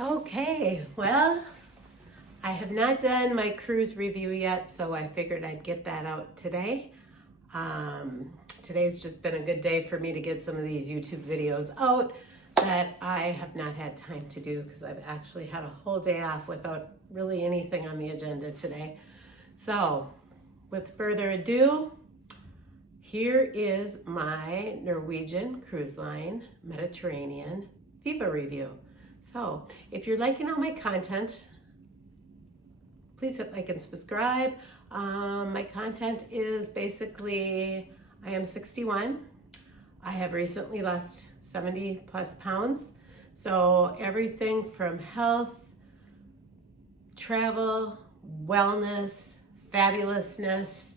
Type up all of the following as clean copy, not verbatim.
Okay, well, I have not done my cruise review yet, so I figured I'd get that out today. Today's just been a good day for me to get some of these YouTube videos out that I have not had time to do because I've actually had a whole day off without really anything on the agenda today. So, with further ado, here is my Norwegian Cruise Line Mediterranean Viva review. So, if you're liking all my content, please hit like and subscribe. My content is basically, I am 61. I have recently lost 70 plus pounds. So everything from health, travel, wellness, fabulousness.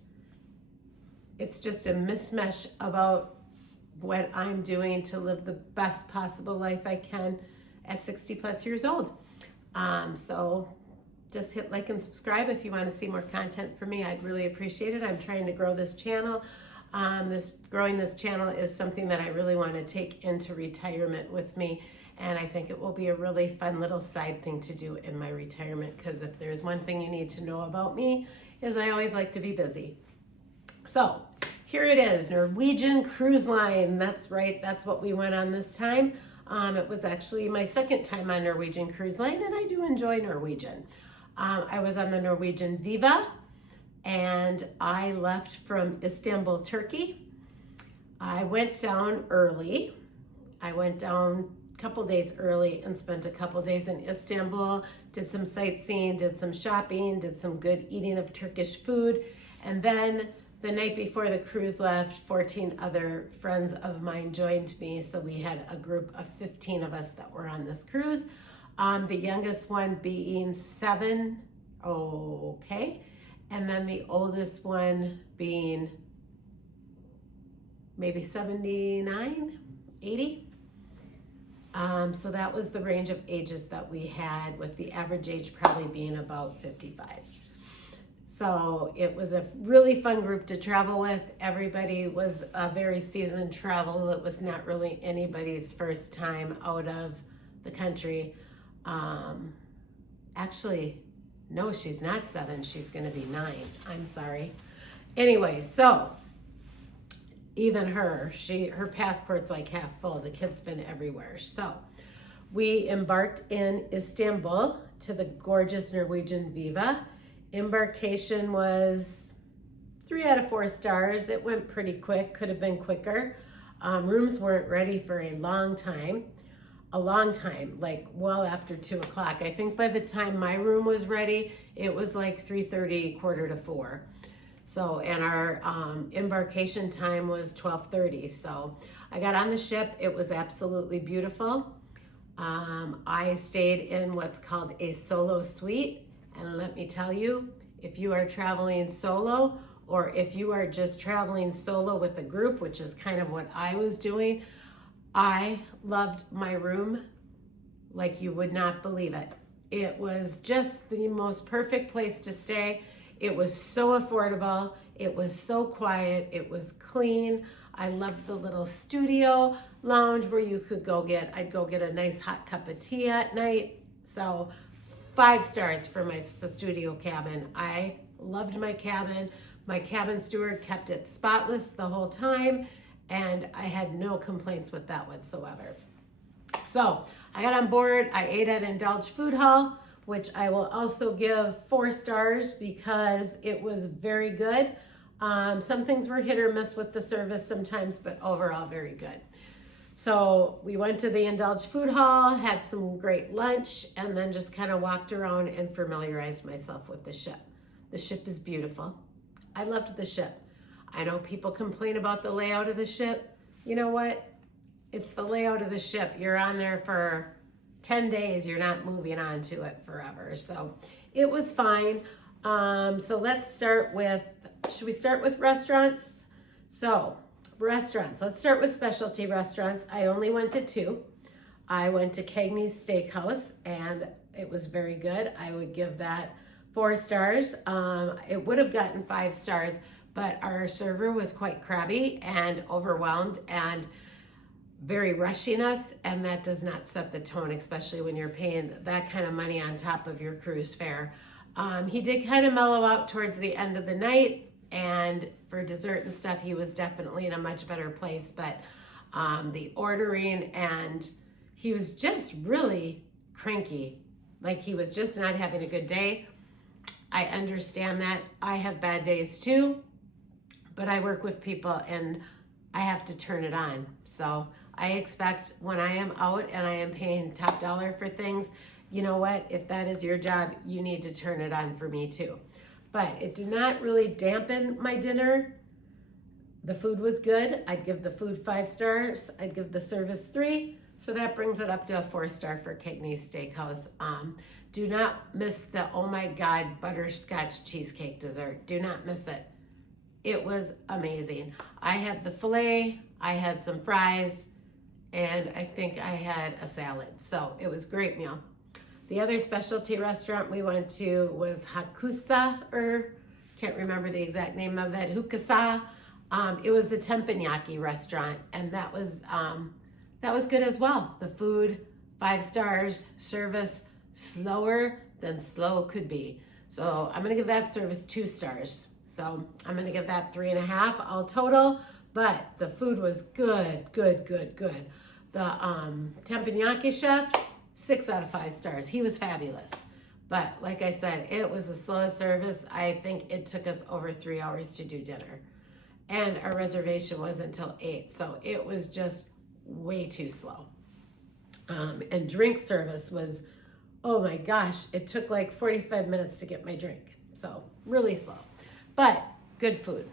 It's just a mismatch about what I'm doing to live the best possible life I can at 60 plus years old. So just hit like and subscribe if you want to see more content from me. I'd really appreciate it. I'm trying to grow this channel. Growing this channel is something that I really want to take into retirement with me, and I think it will be a really fun little side thing to do in my retirement, because if there's one thing you need to know about me is I always like to be busy. So here it is, Norwegian Cruise Line. That's right, that's what we went on this time. It was actually my second time on Norwegian Cruise Line, and I do enjoy Norwegian. I was on the Norwegian Viva, and I left from Istanbul, Turkey. I went down early. I went down a couple days early and spent a couple days in Istanbul, did some sightseeing, did some shopping, did some good eating of Turkish food, and then the night before the cruise left, 14 other friends of mine joined me, so we had a group of 15 of us that were on this cruise. The youngest one being 7, okay, and then the oldest one being maybe 79, 80. So that was the range of ages that we had, with the average age probably being about 55. So it was a really fun group to travel with. Everybody was a very seasoned travel. It was not really anybody's first time out of the country. Actually, no, she's not 7. She's going to be 9. I'm sorry. Anyway, so even her passport's like half full. The kid's been everywhere. So we embarked in Istanbul to the gorgeous Norwegian Viva. Embarkation was 3 out of 4 stars. It went pretty quick, could have been quicker. Rooms weren't ready for a long time, like well after 2 o'clock. I think by the time my room was ready, it was like 3:30, quarter to 4. So, and our embarkation time was 12:30. So I got on the ship. It was absolutely beautiful. I stayed in what's called a solo suite. And let me tell you, if you are traveling solo, or if you are just traveling solo with a group, which is kind of what I was doing, I loved my room like you would not believe it. It was just the most perfect place to stay. It was so affordable. It was so quiet. It was clean. I loved the little studio lounge where you could I'd go get a nice hot cup of tea at night. So 5 stars for my studio cabin. I loved my cabin. My cabin steward kept it spotless the whole time, and I had no complaints with that whatsoever. So I got on board. I ate at Indulge Food Hall, which I will also give 4 stars because it was very good. Some things were hit or miss with the service sometimes, but overall very good. So we went to the Indulge Food Hall, had some great lunch, and then just kind of walked around and familiarized myself with the ship. The ship is beautiful. I loved the ship. I know people complain about the layout of the ship. You know what? It's the layout of the ship. You're on there for 10 days. You're not moving on to it forever. So it was fine. So let's start with, should we start with restaurants? So restaurants. Let's start with specialty restaurants. I only went to 2. I went to Cagney's Steakhouse, and it was very good. I would give that 4 stars. It would have gotten 5 stars, but our server was quite crabby and overwhelmed and very rushing us, and that does not set the tone, especially when you're paying that kind of money on top of your cruise fare. He did kind of mellow out towards the end of the night, and for dessert and stuff, he was definitely in a much better place, but the ordering, and he was just really cranky, like he was just not having a good day. I understand that. I have bad days too, but I work with people and I have to turn it on. So I expect when I am out and I am paying top dollar for things, you know what? If that is your job, you need to turn it on for me too. But it did not really dampen my dinner. The food was good. I'd give the food 5 stars. I'd give the service 3. So that brings it up to a 4-star for Cagney's Steakhouse. Do not miss the, oh my God, butterscotch cheesecake dessert. Do not miss it. It was amazing. I had the filet, I had some fries, and I think I had a salad. So it was a great meal. The other specialty restaurant we went to was Hakusa, or can't remember the exact name of it, Hukasa. It was the teppanyaki restaurant, and that was good as well. The food, 5 stars, service, slower than slow could be. So I'm gonna give that service 2 stars. So I'm gonna give that 3.5 all total, but the food was good. The teppanyaki chef, 6 out of 5 stars. He was fabulous. But like I said, it was the slowest service. I think it took us over 3 hours to do dinner. And our reservation was until 8, so it was just way too slow. And drink service was, oh my gosh, it took like 45 minutes to get my drink. So really slow, but good food.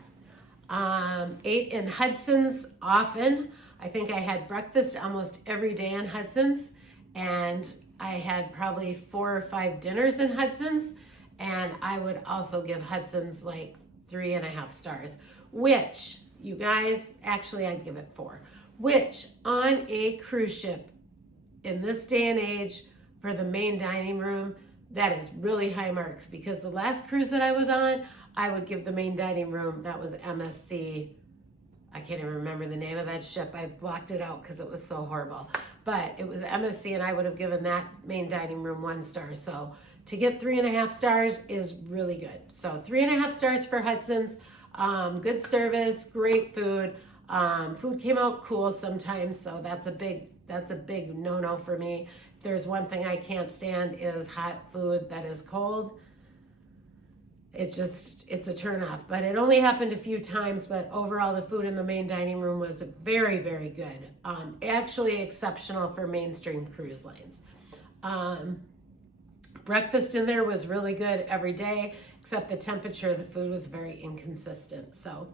Ate in Hudson's often. I think I had breakfast almost every day in Hudson's, and I had probably 4 or 5 dinners in Hudson's, and I would also give Hudson's like 3.5 stars, which, you guys, actually I'd give it 4, which on a cruise ship in this day and age for the main dining room, that is really high marks, because the last cruise that I was on, I would give the main dining room, that was MSC, I can't even remember the name of that ship, I've blocked it out because it was so horrible, but it was MSC, and I would have given that main dining room 1 star. So to get 3.5 stars is really good. So 3.5 stars for Hudson's. Good service, great food. Food came out cool sometimes, so that's a big no-no for me. If there's one thing I can't stand is hot food that is cold. It's a turnoff. But it only happened a few times, but overall the food in the main dining room was very, very good. Actually exceptional for mainstream cruise lines. Breakfast in there was really good every day, except the temperature of the food was very inconsistent. So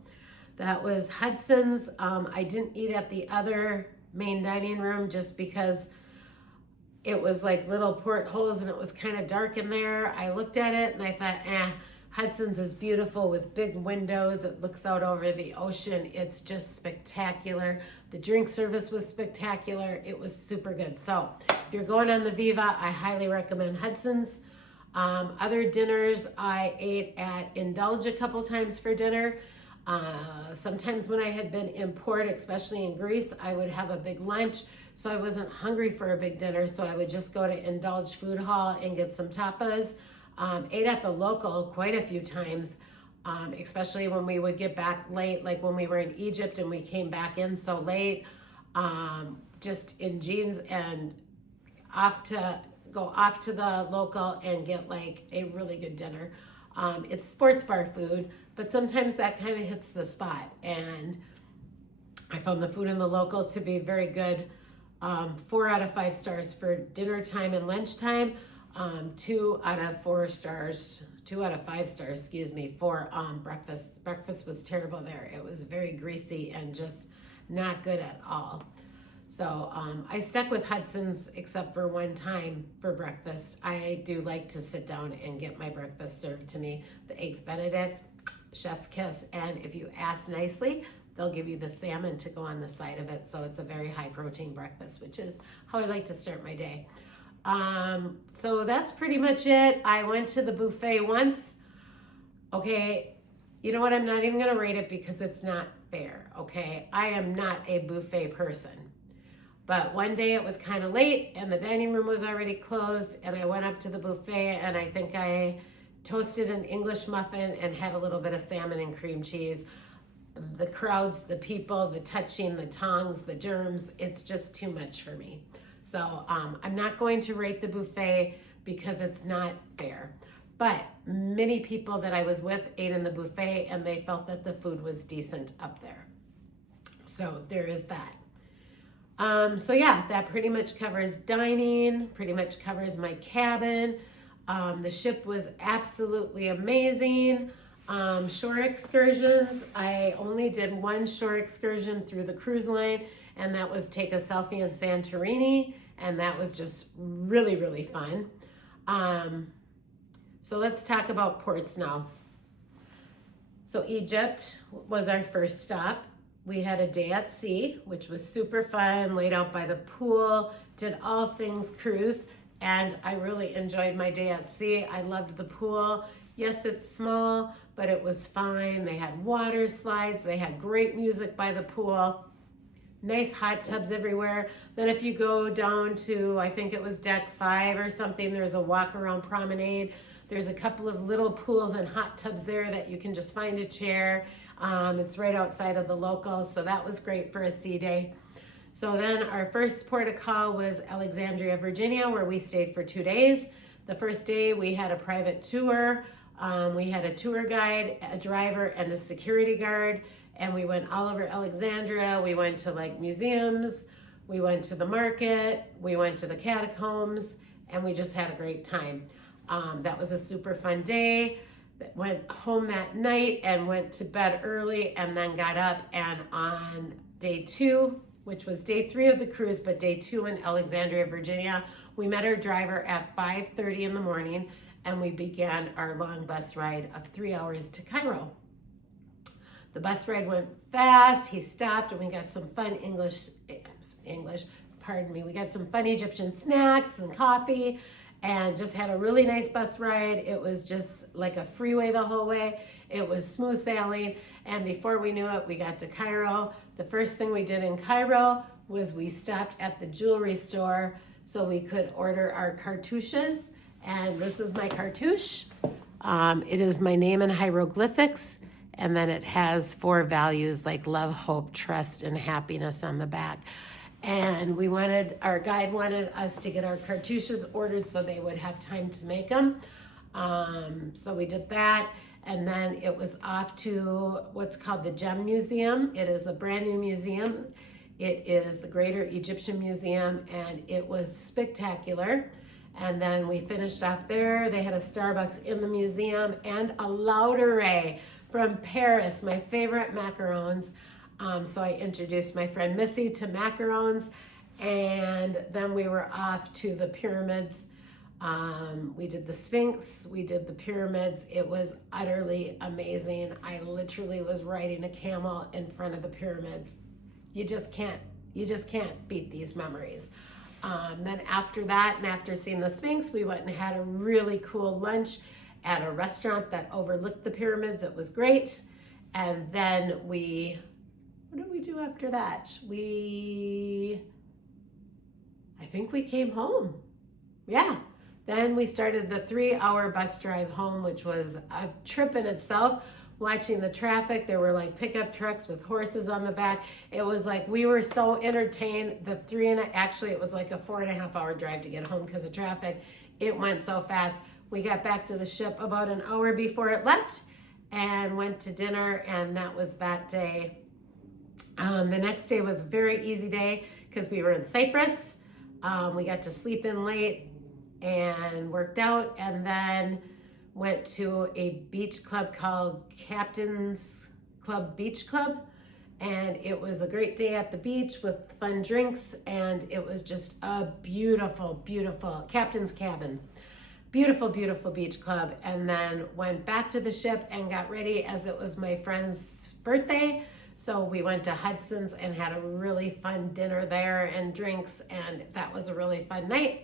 that was Hudson's. I didn't eat at the other main dining room just because it was like little portholes and it was kind of dark in there. I looked at it and I thought, Hudson's is beautiful with big windows. It looks out over the ocean. It's just spectacular. The drink service was spectacular. It was super good. So if you're going on the Viva, I highly recommend Hudson's. Other dinners, I ate at Indulge a couple times for dinner. Sometimes when I had been in port, especially in Greece, I would have a big lunch, so I wasn't hungry for a big dinner, so I would just go to Indulge Food Hall and get some tapas. Ate at the local quite a few times, especially when we would get back late, like when we were in Egypt and we came back in so late, just in jeans, and go off to the local and get like a really good dinner. It's sports bar food, but sometimes that kind of hits the spot, and I found the food in the local to be very good. 4 out of 5 stars for dinner time and lunchtime. 2 out of 5 stars, for breakfast. Breakfast was terrible there. It was very greasy and just not good at all. So I stuck with Hudson's except for one time for breakfast. I do like to sit down and get my breakfast served to me. The Eggs Benedict, chef's kiss, and if you ask nicely, they'll give you the salmon to go on the side of it. So it's a very high protein breakfast, which is how I like to start my day. So that's pretty much it. I went to the buffet once. Okay, you know what? I'm not even going to rate it because it's not fair, okay? I am not a buffet person. But one day it was kind of late and the dining room was already closed, and I went up to the buffet and I think I toasted an English muffin and had a little bit of salmon and cream cheese. The crowds, the people, the touching, the tongues, the germs, it's just too much for me. So I'm not going to rate the buffet because it's not fair. But many people that I was with ate in the buffet and they felt that the food was decent up there. So there is that. So yeah, that pretty much covers dining, pretty much covers my cabin. The ship was absolutely amazing. Shore excursions, I only did one shore excursion through the cruise line, and that was take a selfie in Santorini, and that was just really, really fun. So let's talk about ports now. So Egypt was our first stop. We had a day at sea, which was super fun, laid out by the pool, did all things cruise, and I really enjoyed my day at sea. I loved the pool. Yes, it's small, but it was fine. They had water slides. They had great music by the pool. Nice hot tubs everywhere. Then if you go down to, I think it was deck 5 or something, there's a walk around promenade. There's a couple of little pools and hot tubs there that you can just find a chair. It's right outside of the locals, so that was great for a sea day. So then our first port of call was Alexandria, Virginia, where we stayed for 2 days. The first day we had a private tour. We had a tour guide, a driver, and a security guard, and we went all over Alexandria. We went to like museums, we went to the market, we went to the catacombs, and we just had a great time. That was a super fun day. Went home that night and went to bed early and then got up, and on day 2, which was day 3 of the cruise, but day 2 in Alexandria, Virginia, we met our driver at 5:30 in the morning, and we began our long bus ride of 3 hours to Cairo. The bus ride went fast. He stopped and we got some fun we got some fun Egyptian snacks and coffee, and just had a really nice bus ride. It was just like a freeway the whole way. It was smooth sailing, and before we knew it, we got to Cairo. The first thing we did in Cairo was we stopped at the jewelry store so we could order our cartouches, and this is my cartouche. It is my name in hieroglyphics, and then it has 4 values like love, hope, trust, and happiness on the back. And our guide wanted us to get our cartouches ordered so they would have time to make them. So we did that, and then it was off to what's called the Gem Museum. It is a brand new museum. It is the Greater Egyptian Museum, and it was spectacular. And then we finished off there. They had a Starbucks in the museum and a Lauderay from Paris, my favorite macarons. So I introduced my friend Missy to macarons, and then we were off to the pyramids. We did the Sphinx, we did the pyramids. It was utterly amazing. I literally was riding a camel in front of the pyramids. You just can't beat these memories. Then after that, and after seeing the Sphinx, we went and had a really cool lunch at a restaurant that overlooked the pyramids. It was great. And then what did we do after that? I think we came home. Yeah. Then we started the 3-hour bus drive home, which was a trip in itself. Watching the traffic, there were like pickup trucks with horses on the back. It was like we were so entertained. Actually, it was like a 4.5-hour drive to get home because of traffic. It went so fast. We got back to the ship about an hour before it left and went to dinner, and that was that day. The next day was a very easy day because we were in Cypress. We got to sleep in late and worked out, and then went to a beach club called Captain's Club Beach Club, and it was a great day at the beach with fun drinks, and it was just a beautiful, beautiful Captain's Cabin. Beautiful, beautiful beach club. And then went back to the ship and got ready as it was my friend's birthday. So we went to Hudson's and had a really fun dinner there and drinks, and that was a really fun night.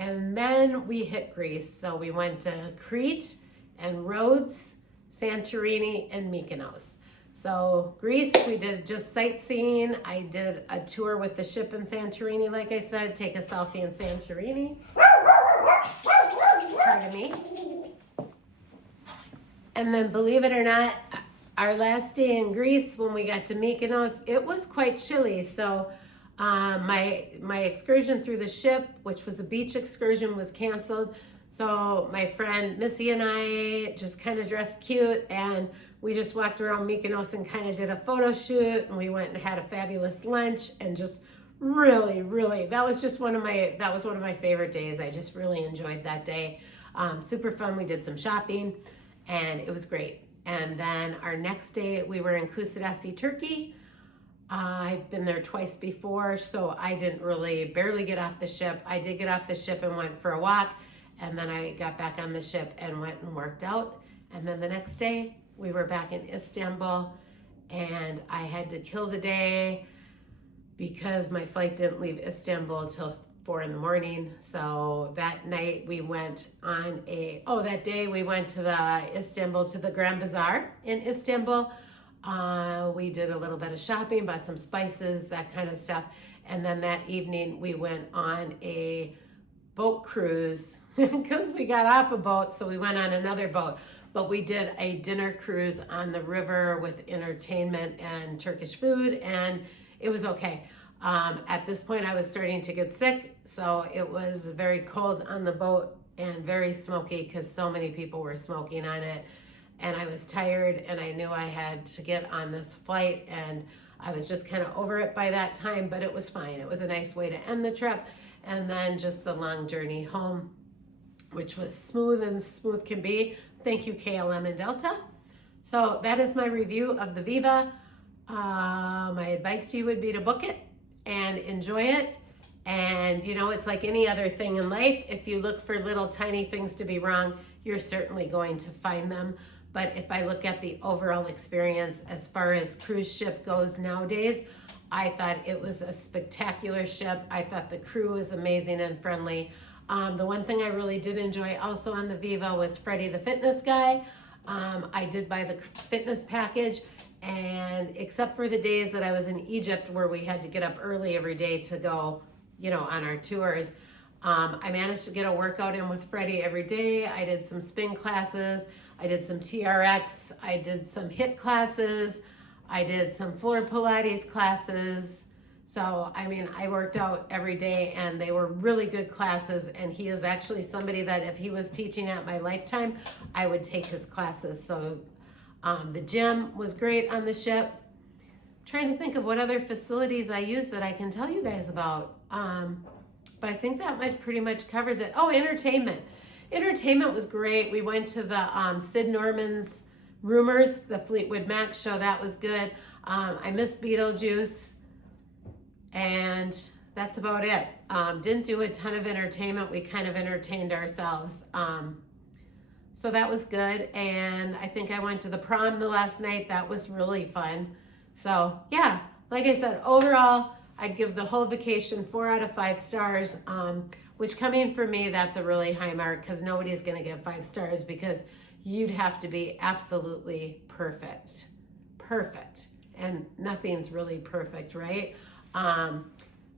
And then we hit Greece. So we went to Crete and Rhodes, Santorini, and Mykonos. So Greece, we did just sightseeing. I did a tour with the ship in Santorini, like I said, take a selfie in Santorini. Pardon me. And then believe it or not, our last day in Greece, when we got to Mykonos, it was quite chilly. So my excursion through the ship, which was a beach excursion, was canceled. So my friend Missy and I just kind of dressed cute, and we just walked around Mykonos and kind of did a photo shoot, and we went and had a fabulous lunch, and just really, that was one of my favorite days. I just really enjoyed that day. Super fun. We did some shopping, and it was great. And then our next day, we were in Kusadasi, Turkey. I've been there twice before, so I didn't barely get off the ship. I did get off the ship and went for a walk, and then I got back on the ship and went and worked out. And then the next day, we were back in Istanbul, and I had to kill the day because my flight didn't leave Istanbul till 4 in the morning. So that night we went on that day we went to the Grand Bazaar in Istanbul. We did a little bit of shopping, bought some spices, that kind of stuff. And then that evening we went on a boat cruise because we got off a boat, so we went on another boat. But we did a dinner cruise on the river with entertainment and Turkish food, and it was okay. At this point, I was starting to get sick, so it was very cold on the boat and very smoky because so many people were smoking on it. And I was tired, and I knew I had to get on this flight, and I was just kind of over it by that time, but it was fine. It was a nice way to end the trip. And then just the long journey home, which was smooth can be. Thank you, KLM and Delta. So that is my review of the Viva. My advice to you would be to book it and enjoy it. And it's like any other thing in life. If you look for little tiny things to be wrong, you're certainly going to find them. But if I look at the overall experience as far as cruise ship goes nowadays, I thought it was a spectacular ship. I thought the crew was amazing and friendly. The one thing I really did enjoy also on the Viva was Freddie the fitness guy. I did buy the fitness package, and except for the days that I was in Egypt where we had to get up early every day to go, on our tours, I managed to get a workout in with Freddie every day. I did some spin classes. I did some TRX. I did some HIIT classes. I did some floor Pilates classes. So, I worked out every day, and they were really good classes, and he is actually somebody that if he was teaching at my lifetime, I would take his classes. So, the gym was great on the ship. I'm trying to think of what other facilities I used that I can tell you guys about. But I think that pretty much covers it. Oh, entertainment. Entertainment was great. We went to the Sid Norman's Rumors, the Fleetwood Mac show. That was good. I missed Beetlejuice. And that's about it. Didn't do a ton of entertainment. We kind of entertained ourselves. So that was good. And I think I went to the prom the last night. That was really fun. So yeah, like I said, overall, I'd give the whole vacation 4 out of 5 stars, which coming from me, that's a really high mark because nobody's going to give 5 stars because you'd have to be absolutely perfect. And nothing's really perfect, right?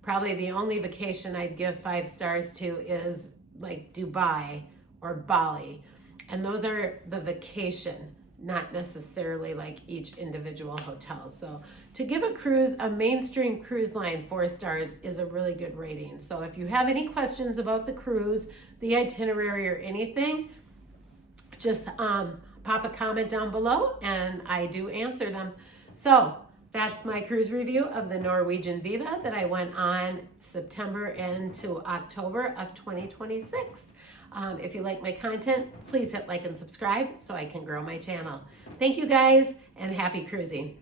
Probably the only vacation I'd give 5 stars to is like Dubai or Bali. And those are the vacation, not necessarily like each individual hotel. So to give a mainstream cruise line 4 stars is a really good rating. So if you have any questions about the cruise, the itinerary, or anything, just pop a comment down below and I do answer them. So that's my cruise review of the Norwegian Viva that I went on September into October of 2026. If you like my content, please hit like and subscribe so I can grow my channel. Thank you guys, and happy cruising.